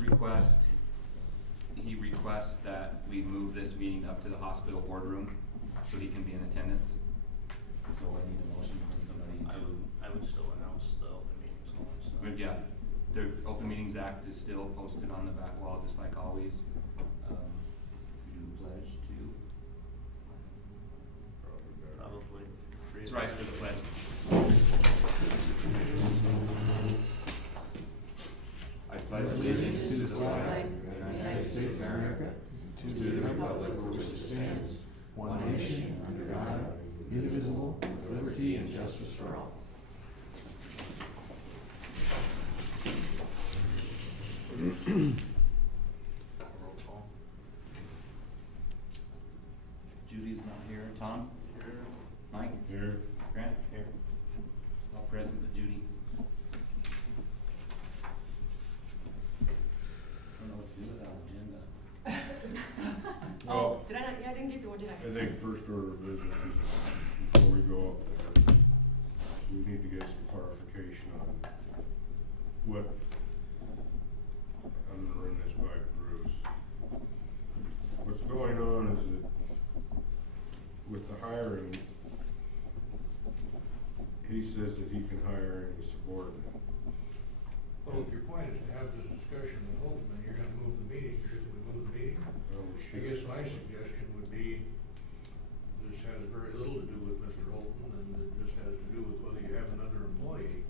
request, he requests that we move this meeting up to the hospital boardroom so he can be in attendance. So I need a motion from somebody I would still announce the open meetings law, so. But yeah, the Open Meetings Act is still posted on the back wall, just like always. We do pledge to. Probably. Let's rise for the pledge. I pledge allegiance to the flag of the United States of America, to the republic for which it stands, one nation, under God, indivisible, with liberty and justice for all. Roll call. Judy's not here. Tom? Here. Mike? Here. Grant? Here. All present but Judy. I don't know what to do without agenda. Oh, did I not? Yeah, I didn't give you one, did I? I think first order of business is, before we go up there, we need to get some clarification on what, I'm gonna run this by Bruce. What's going on is that with the hiring, he says that he can hire any subordinate. Well, if your point is to have this discussion with Holton, then you're gonna move the meeting, shouldn't we move the meeting? Well, we I should. guess my suggestion would be, this has very little to do with Mr. Holton, and it just has to do with whether you have another employee.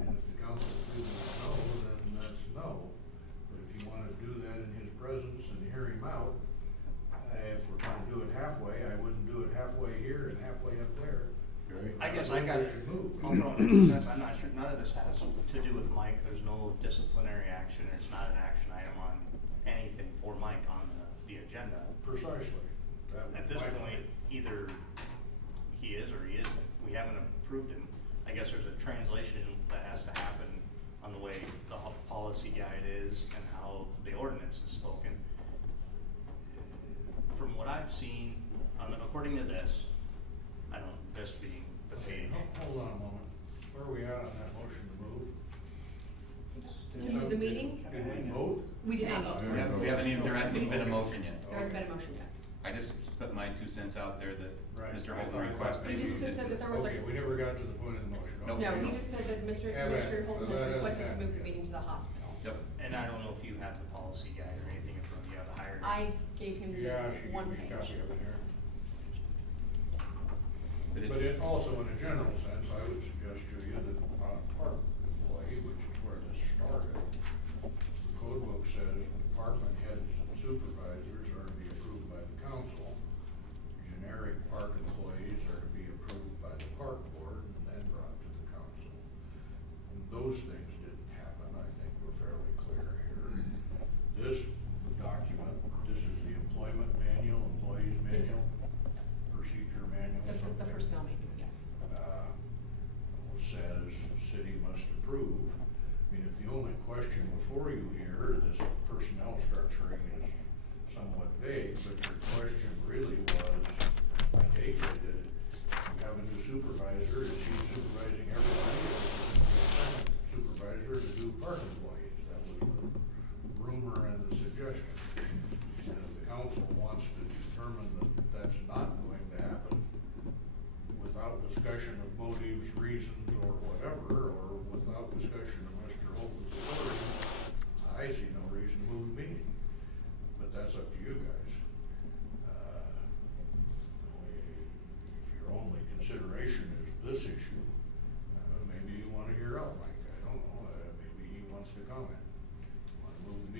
And if the council feels no, then that's no. But if you wanna do that in his presence and hear him out, if we're gonna do it halfway, I wouldn't do it halfway here and halfway up there. Okay. I guess I got, We should move. although I'm not sure, none of this has to do with Mike, there's no disciplinary action, it's not an action item on anything for Mike on the agenda. Precisely. That was At this my point, either he is or he isn't, we haven't approved him. I guess there's a translation that has to happen on the way the policy guide is and how the ordinance is spoken. From what I've seen, according to this, this being the page. Hold on a moment. Where are we at on that motion to move? To move the meeting? Did we vote? We did not vote. We haven't even, there hasn't even been a motion yet. There hasn't been a motion yet. I just put my 2 cents out there that Right. Mr. Holton requested. He just said that there was Okay, we never got to the point of the motion. Nope. No, Okay. he just said that Mr. Yeah, Commissioner Holton that has requested to hasn't move the happened meeting to the hospital. Yep. And I don't know if you have the policy guide or anything in front of you, the higher. I gave him Yeah, she one gave me a page. copy of it here. But But it also, in a general sense, I would suggest to you that on a park employee, which is where this started, the code book says department heads and supervisors are to be approved by the council. Generic park employees are to be approved by the park board and then brought to the council. And those things didn't happen, I think we're fairly clear here. This document, this is the employment manual, employees Yes, sir. manual, Yes. procedure manual. The something. personnel manual, yes. Says city must approve. I mean, if the only question before you here, this personnel structuring is somewhat vague, but your question really was, I take it, that you have a new supervisor, is he supervising everybody, or is he the supervisor to do park employees? That was the rumor and the suggestion. And if the council wants to determine that that's not going to happen, without discussion of motives, reasons, or whatever, or without discussion of Mr. Holton's authority, I see no reason to move the meeting. But that's up to you guys. If your only consideration is this issue, maybe you wanna hear out Mike, I don't know, maybe he wants to comment. Wanna move the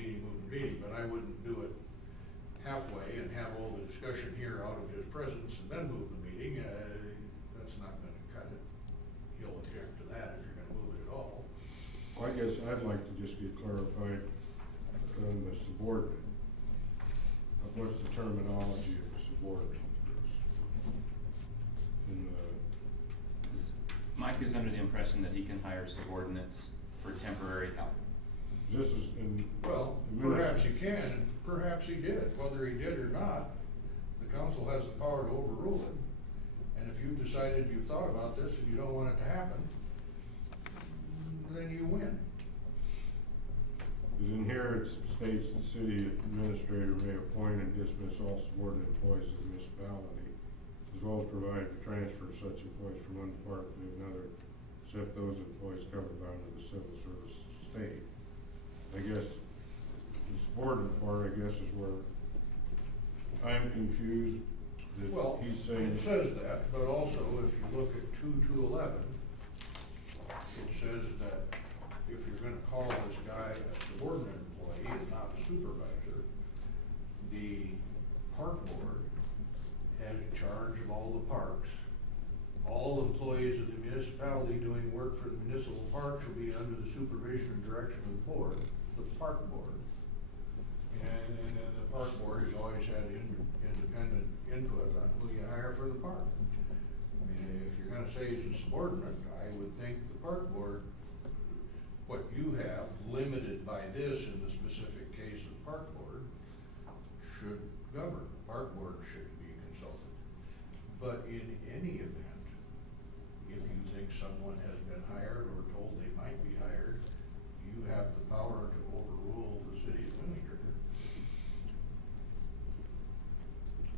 meeting, but I wouldn't do it halfway and have all the discussion here out of his presence and then move the meeting. That's not gonna cut it. He'll object to that if you're gonna move it at all. Well, I guess I'd like to just get clarified on the subordinate. What's the terminology of subordinate? In the, Mike is under the impression that he can hire subordinates for temporary help. this is in. Well, perhaps he can, and perhaps he did. Whether he did or not, the council has the power to overrule it. And if you've decided you've thought about this and you don't want it to happen, then you win. Because in here, it's states the city administrator may appoint and dismiss all subordinate employees of the municipality, as well as provide the transfer of such employees from one department to another, except those employees covered under the civil service state. I guess the subordinate part, I guess, is where I'm confused that Well, he's saying. it says that, but also if you look at 2-11, it says that if you're gonna call this guy a subordinate employee and not a supervisor, the park board has charge of all the parks. All employees of the municipality doing work for the municipal park shall be under the supervision and direction of the board, the park board. And then the park board has always had independent input on who you hire for the park. I mean, if you're gonna say he's a subordinate, I would think the park board, what you have limited by this in the specific case of the park board, should govern. The park board should be consulted. But in any event, if you think someone has been hired or told they might be hired, you have the power to overrule the city administrator.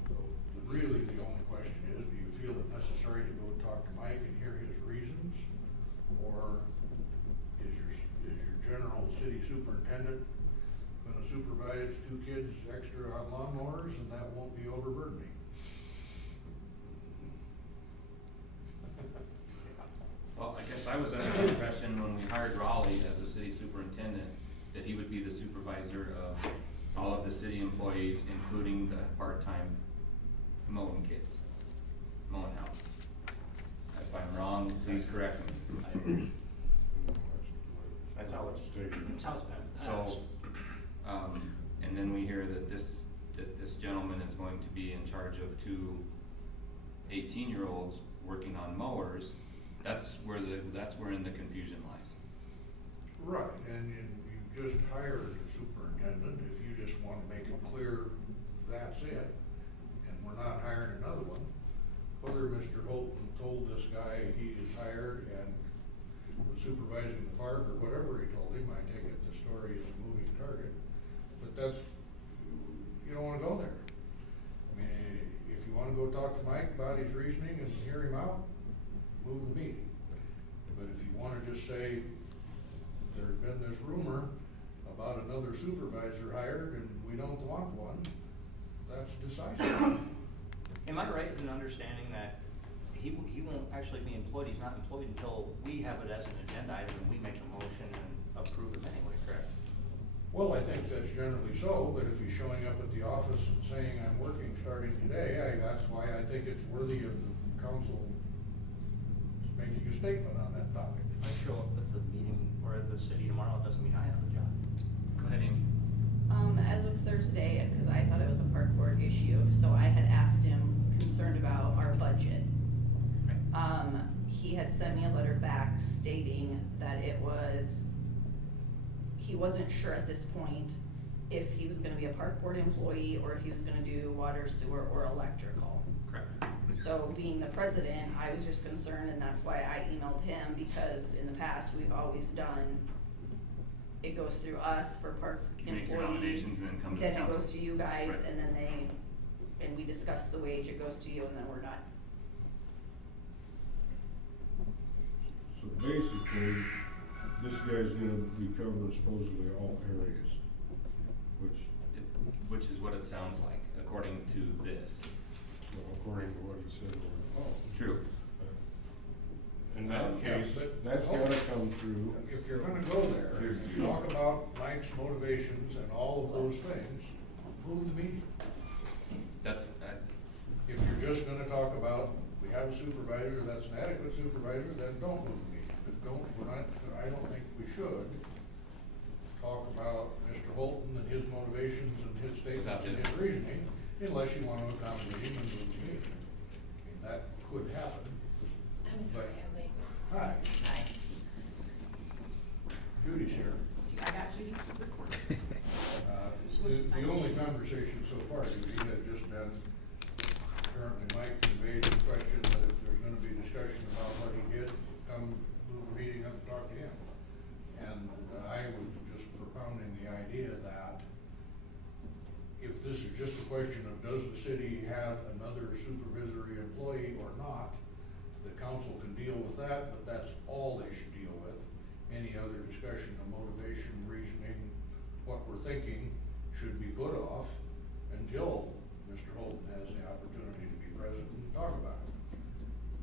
So really, the only question is, do you feel it necessary to go talk to Mike and hear his reasons? Or is your general city superintendent gonna supervise 2 kids extra on lawnmowers and that won't be overburdening? Well, I guess I was under the impression when we hired Raleigh as the city superintendent, that he would be the supervisor of all of the city employees, including the part-time mowing kids, mowing house. If I'm wrong, please correct me. That's how it's stated. That's how it's been. So, and then we hear that this gentleman is going to be in charge of 2 18-year-olds working on mowers. That's where in the confusion lies. Right, and you just hired a superintendent, if you just wanna make it clear that's it, and we're not hiring another one, whether Mr. Holton told this guy he is hired and was supervising the park or whatever he told him, I take it the story is a moving target, but that's, you don't wanna go there. I mean, if you wanna go talk to Mike about his reasoning and hear him out, move the meeting. But if you wanna just say, there's been this rumor about another supervisor hired and we don't want one, that's decisive. Am I right in understanding that he won't actually be employed, he's not employed until we have it as an agenda item and we make a motion and approve it anyway, correct? Well, I think that's generally so, but if he's showing up at the office and saying, I'm working starting today, that's why I think it's worthy of the council making a statement on that topic. If I show up at the meeting or at the city tomorrow, it doesn't mean I have a job. Go ahead, Amy. As of Thursday, cause I thought it was a park board issue, so I had asked him, concerned about our budget. He had sent me a letter back stating that he wasn't sure at this point if he was gonna be a park board employee or if he was gonna do water, sewer, or electrical. Correct. So being the president, I was just concerned, and that's why I emailed him, because in the past, we've always done, it goes through us for park You make your employees, nominations and then come to the then it council. goes to you guys, Right. and then and we discuss the wage, it goes to you, and then we're done. So basically, this guy's gonna be covering supposedly all areas, Which is what it sounds like, according to this. well, according to what he said on the phone. True. In that Yeah, case, but- that's gotta come through. If you're gonna go there and talk about Mike's motivations and all of those things, move the meeting. That's, If you're just gonna talk about, we have a supervisor, that's an adequate supervisor, then don't move the meeting. But I don't think we should talk about Mr. Holton and his motivations and his statements and his reasoning, unless you wanna accommodate him and move the meeting. I mean, that could happen. I'm sorry, I'm late. Hi, Hi. Judy's here. I got Judy recorded. The only conversation so far, Judy, has just been, apparently Mike conveyed the question that if there's gonna be discussion about what he did, come move the meeting up and talk to him. And I was just propounding the idea that if this is just a question of does the city have another supervisory employee or not, the council can deal with that, but that's all they should deal with. Any other discussion of motivation, reasoning, what we're thinking should be put off until Mr. Holton has the opportunity to be present and talk about it.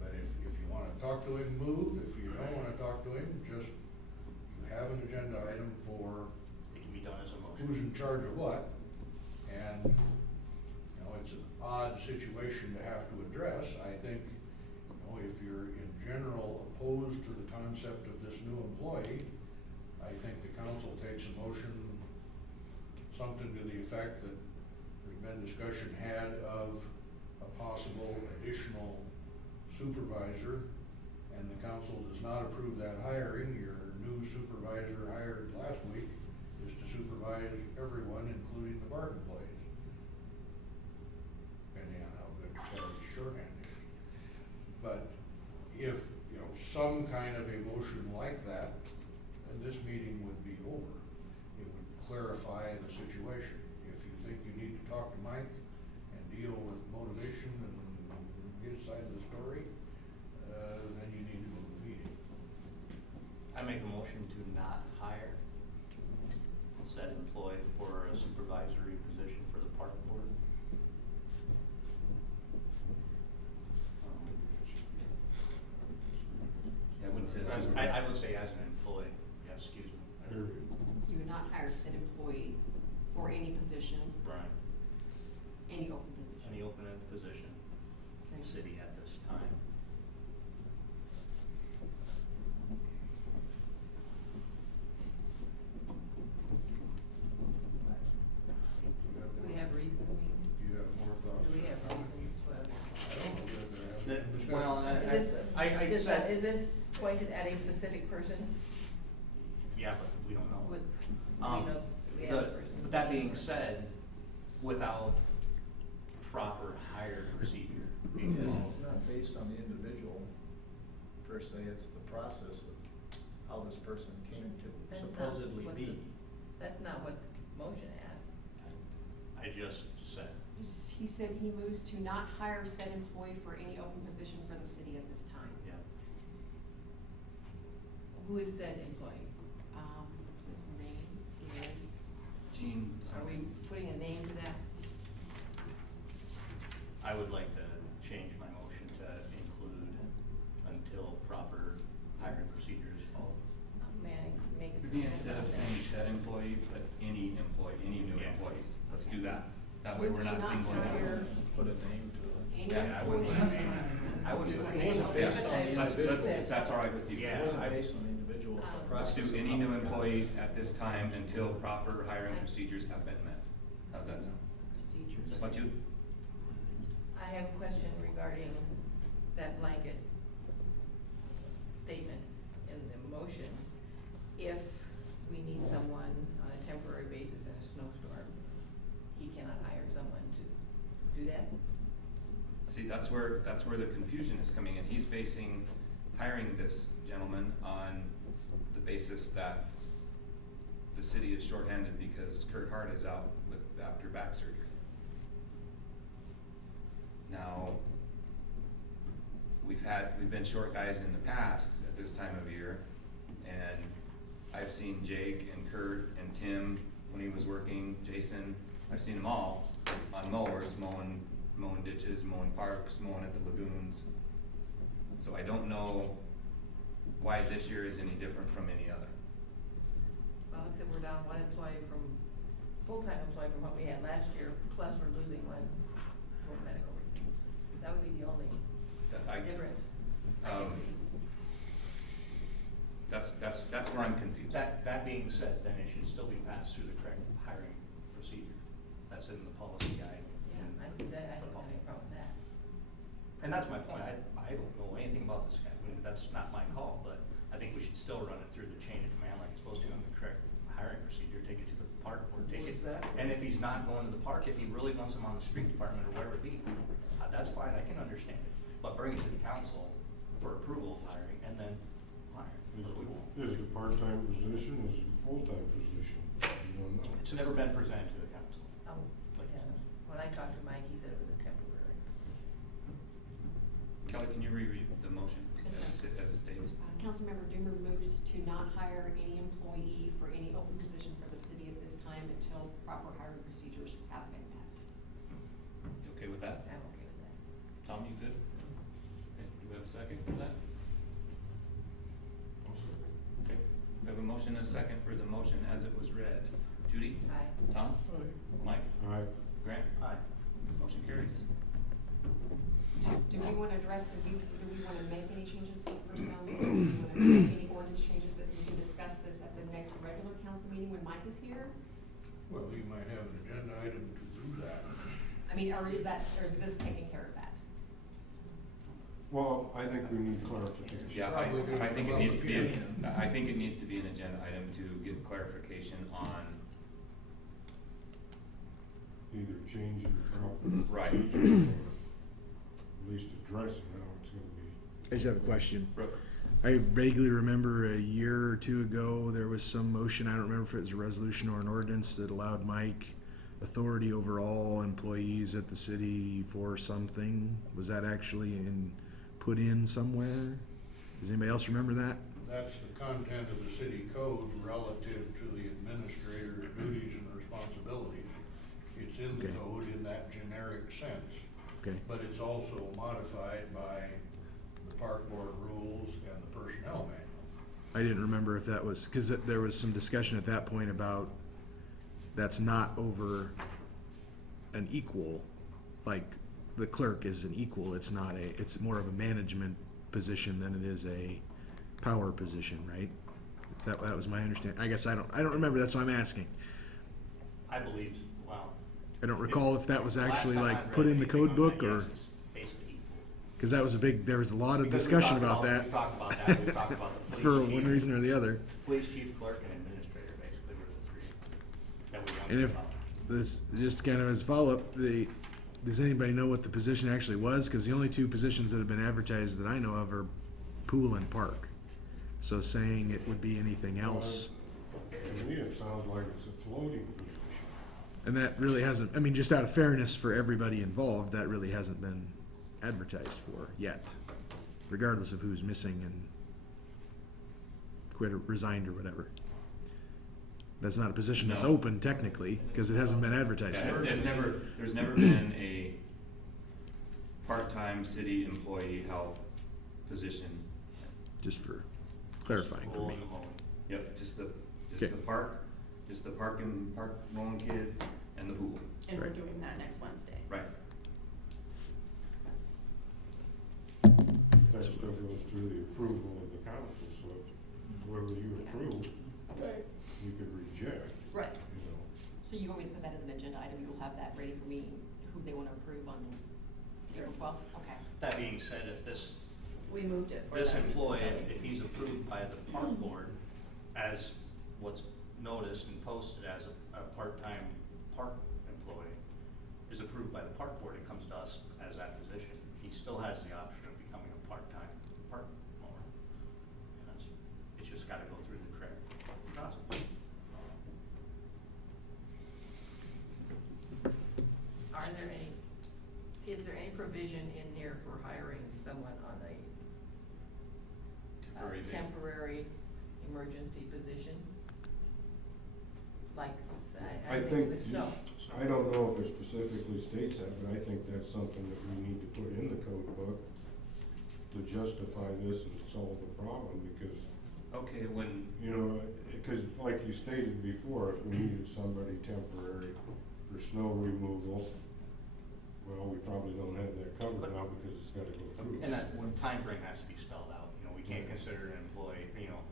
But if you wanna talk to him, move. If you don't wanna talk to him, just, you have an agenda item for It can be done as a motion. who's in charge of what. And, you know, it's an odd situation to have to address. I think, you know, if you're in general opposed to the concept of this new employee, I think the council takes a motion, something to the effect that there's been discussion had of a possible additional supervisor, and the council does not approve that hiring. Your new supervisor hired last week is to supervise everyone, including the park employees. Depending on how good Kelly's shorthand is. But if, you know, some kind of a motion like that, then this meeting would be over. It would clarify the situation. If you think you need to talk to Mike and deal with motivation and his side of the story, then you need to move the meeting. I make a motion to not hire said employee for a supervisory position for the park board. I wouldn't say I supervisor. would say as an employee, yeah, excuse me. Period. You would not hire said employee for any position, Right, any open position. any open position in the Okay. city at this time. Do we have reasons? Do you have more thoughts? Do we have reasons? I don't know that there has been discussion. Well, I Is said, this pointed at a specific person? yeah, but we don't know. Would, Um, we know, we have a person? But that being said, without proper hire procedure, because It's not based on the individual per se, it's the process of how this person came to That's not supposedly what be. the- That's not what the motion asks. I just said, He said he moves to not hire said employee for any open position for the city at this time. yeah. Who is said employee? His name is, Gene, Are we putting a name to that? I would like to change my motion to include until proper hiring procedures followed. May I make a maybe comment instead of about saying that? said employee, but any employee, any new Yeah. employees. Let's do that. That way we're Move to not not singling out. hire Put a name to it. any Yeah, I would employee. put a name. I would do It wasn't it. based on the That's, individual. if that's all right with you. Yeah. It wasn't I- based on the individual, it's the Let's Let's process. do of any how new it got employees at this time until proper hiring procedures have been met. How's that sound? Procedures. What you? I have a question regarding that blanket statement in the motion. If we need someone on a temporary basis in a snowstorm, he cannot hire someone to do that? See, that's where the confusion is coming in. He's basing hiring this gentleman on the basis that the city is shorthanded because Kurt Hart is out after back surgery. Now, we've been short guys in the past at this time of year, and I've seen Jake and Kurt and Tim when he was working, Jason, I've seen them all on mowers, mowing ditches, mowing parks, mowing at the lagoons. So I don't know why this year is any different from any other. Well, except we're down one employee full-time employee from what we had last year, plus we're losing one for medical reasons. That would be the only difference I can see. That's where I'm confused. That being said, then it should still be passed through the correct hiring procedure. That's in the policy guide. Yeah, I don't have any problem with that. And that's my point, I don't know anything about this guy, I mean, that's not my call, but I think we should still run it through the chain of command like it's supposed to on the correct hiring procedure, take it to the park board, take it. And if he's not going to the park, if he really wants him on the street department or wherever it be, that's fine, I can understand it. But bring it to the council for approval of hiring and then hire, or we won't. Is it a part-time position, is it a full-time position? don't know. It's never been presented to the council. Like you Yeah. said. When I talked to Mike, he said it was a temporary. Kelly, can you reread the motion as it states? Councilmember Doomer moves to not hire any employee for any open position for the city at this time until proper hiring procedures have been met. You okay with that? I'm okay with that. Tom, you good? Okay, do we have a second for that? Okay, we have a motion and a second for the motion as it was read. Judy? Aye. Tom? Mike? Alright, Grant? Aye. Motion carries. Do we wanna address, do we wanna make any changes to the personnel? Do we wanna make any ordinance changes that we can discuss this at the next regular council meeting when Mike is here? Well, you might have an agenda item to do that. I mean, or is this taking care of that? well, I think we need clarification. Yeah, I think it needs to be, I think it needs to be an agenda item to get clarification on, Either changing the problem. right. At least addressing how it's gonna be. I just have a question. Brooke? I vaguely remember a year or two ago, there was some motion, I don't remember if it was a resolution or an ordinance that allowed Mike authority over all employees at the city for something. Was that actually put in somewhere? Does anybody else remember that? That's the content of the city code relative to the administrator's duties and responsibilities. It's in the Okay. code in that generic sense, Okay, but it's also modified by the park board rules and the personnel manual. I didn't remember if that was, cause there was some discussion at that point about that's not over an equal, like the clerk is an equal, it's not it's more of a management position than it is a power position, right? That was my understanding. I guess I don't remember, that's why I'm asking. I believe, wow. I don't recall if that was Last actually time I like read put in the anything code on book that, or, yes, it's basically equal. cause that was there was a lot of Because we discussion talked about that We talked about that, we talked about the for police chief. one reason or the other. Police chief, clerk, and administrator basically were the three that we And wanted if about. this, just kind of as a follow-up, does anybody know what the position actually was? Cause the only two positions that have been advertised that I know of are pool and park. So saying it would be anything else, To me, it sounds like it's a floating position. and that really hasn't, I mean, just out of fairness for everybody involved, that really hasn't been advertised for yet, regardless of who's missing and quit or resigned or whatever. That's not a position that's No. open technically, cause it hasn't been advertised Yeah, for. there's never been a part-time city employee help position. Just for clarifying for Pool me. and the mowing. Yep, just the Okay. park and park mowing kids and the pool. And we're Right. doing that next Wednesday. Right. That still goes through the approval of the council, so whoever you approve, you could reject, Right. you know. So you want me to put that as an agenda item, you'll have that ready for me, who they wanna approve on April 12th? Okay. That being said, if this, We moved it for this that reason, employee, Kelly. if he's approved by the park board as what's noticed and posted as a part-time park employee, is approved by the park board, it comes to us as that position. He still has the option of becoming a part-time park mower. And it's just gotta go through the correct process. Are there any, is there any provision in here for hiring someone on a Temporary basis. temporary emergency position? Like, I I think, think the snow. I don't know if it specifically states that, but I think that's something that we need to put in the code book to justify this and solve the problem, because, Okay, when, you know, because like you stated before, if we needed somebody temporary for snow removal, well, we probably don't have that covered But- now because it's gotta go through. And that timeframe has to be spelled out, you know, we can't consider an employee, you know,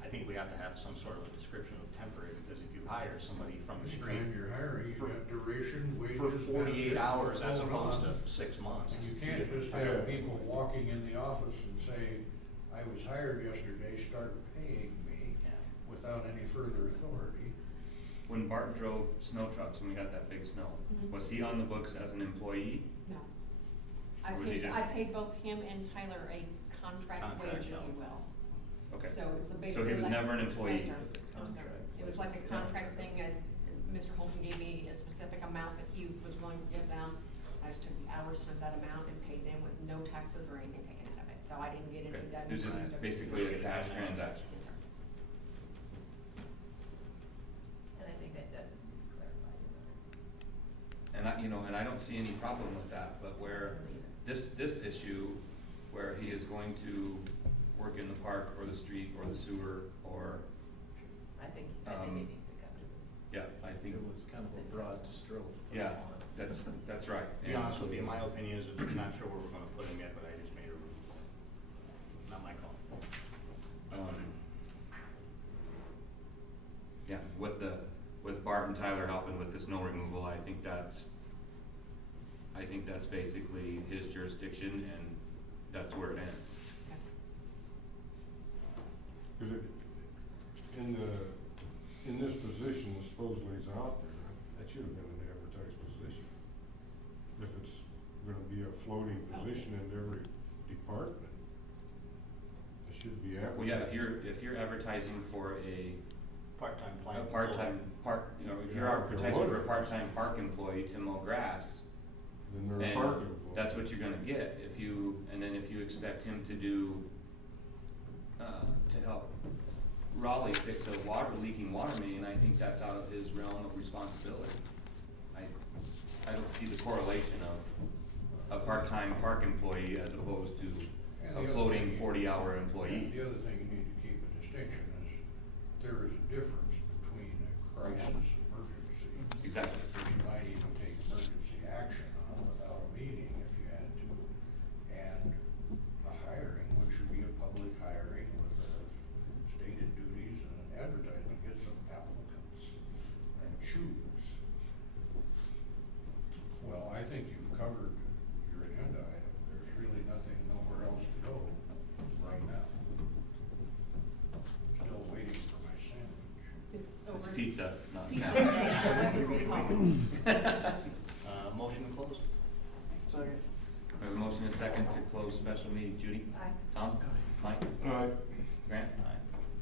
I think we have to have some sort of a description of temporary, because if you hire somebody from the street Anytime you're hiring, you For- got duration, wages, for 48 benefits, hours as what's going opposed on. to 6 months. And you can't just have people walking in the office and say, I was hired yesterday, start paying me Yeah. without any further authority. when Bart drove snow trucks and we got that big snow, Mhm. was he on the books as an employee? No. I Or was he paid, just- I paid both him and Tyler a contract Contract, wage, if yeah. you will. Okay. So it's a So basically he was like. never an employee? No, sir. No, sir. It It was like a contract thing, and Mr. Holton gave me a specific amount that he was willing to give them. I just took the hours times that amount and paid them with no taxes or anything taken out of it, so I didn't get Okay. any done. It was just basically a cash transaction. Yes, sir. And I think that does need to be clarified. And I don't see any problem with that, but where this issue, where he is going to work in the park or the street or the sewer or, I think it needs to come to yeah, I think, It was kind of a broad stroke. yeah, that's right. To be honest with you, my opinion is, I'm not sure where we're gonna put him yet, but I just made a rule. Not my call. Yeah, with Barb and Tyler helping with the snow removal, I think that's basically his jurisdiction, and that's where it ends. Cause in this position that supposedly is out there, that should have been an advertised position. If it's gonna be a floating position in every department, it should be advertised. Well, yeah, if you're advertising for a Part-time a plant. part-time park, if you're Yeah, advertising for a okay. part-time park employee to mow grass, Then they're a and park employee. that's what you're gonna get. If you expect him to do, to help Raleigh fix a leaking water main, I think that's out of his realm of responsibility. I don't see the correlation of a part-time park employee as opposed to And the a other floating thing- 40-hour employee. The other thing you need to keep a distinction is, there is a difference between a crisis emergency. Exactly. Which you might even take emergency action on without a meeting if you had to, and a hiring, which would be a public hiring with stated duties and an advertisement, get some applicants and choose. Well, I think you've covered your agenda item. There's really nowhere else to go right now. Still waiting for my sandwich. It's It's over. pizza, not Pizza sandwich. day, so let me see home. Motion to close? Second. We have a motion and a second to close special meeting. Judy? Aye. Tom? Mike? Alright, Grant?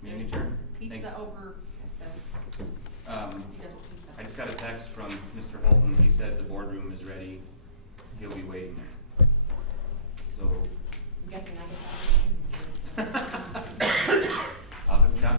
Meeting adjourned. Thank- Pizza over, he does pizza. I just got a text from Mr. Holton. He said the boardroom is ready. He'll be waiting. So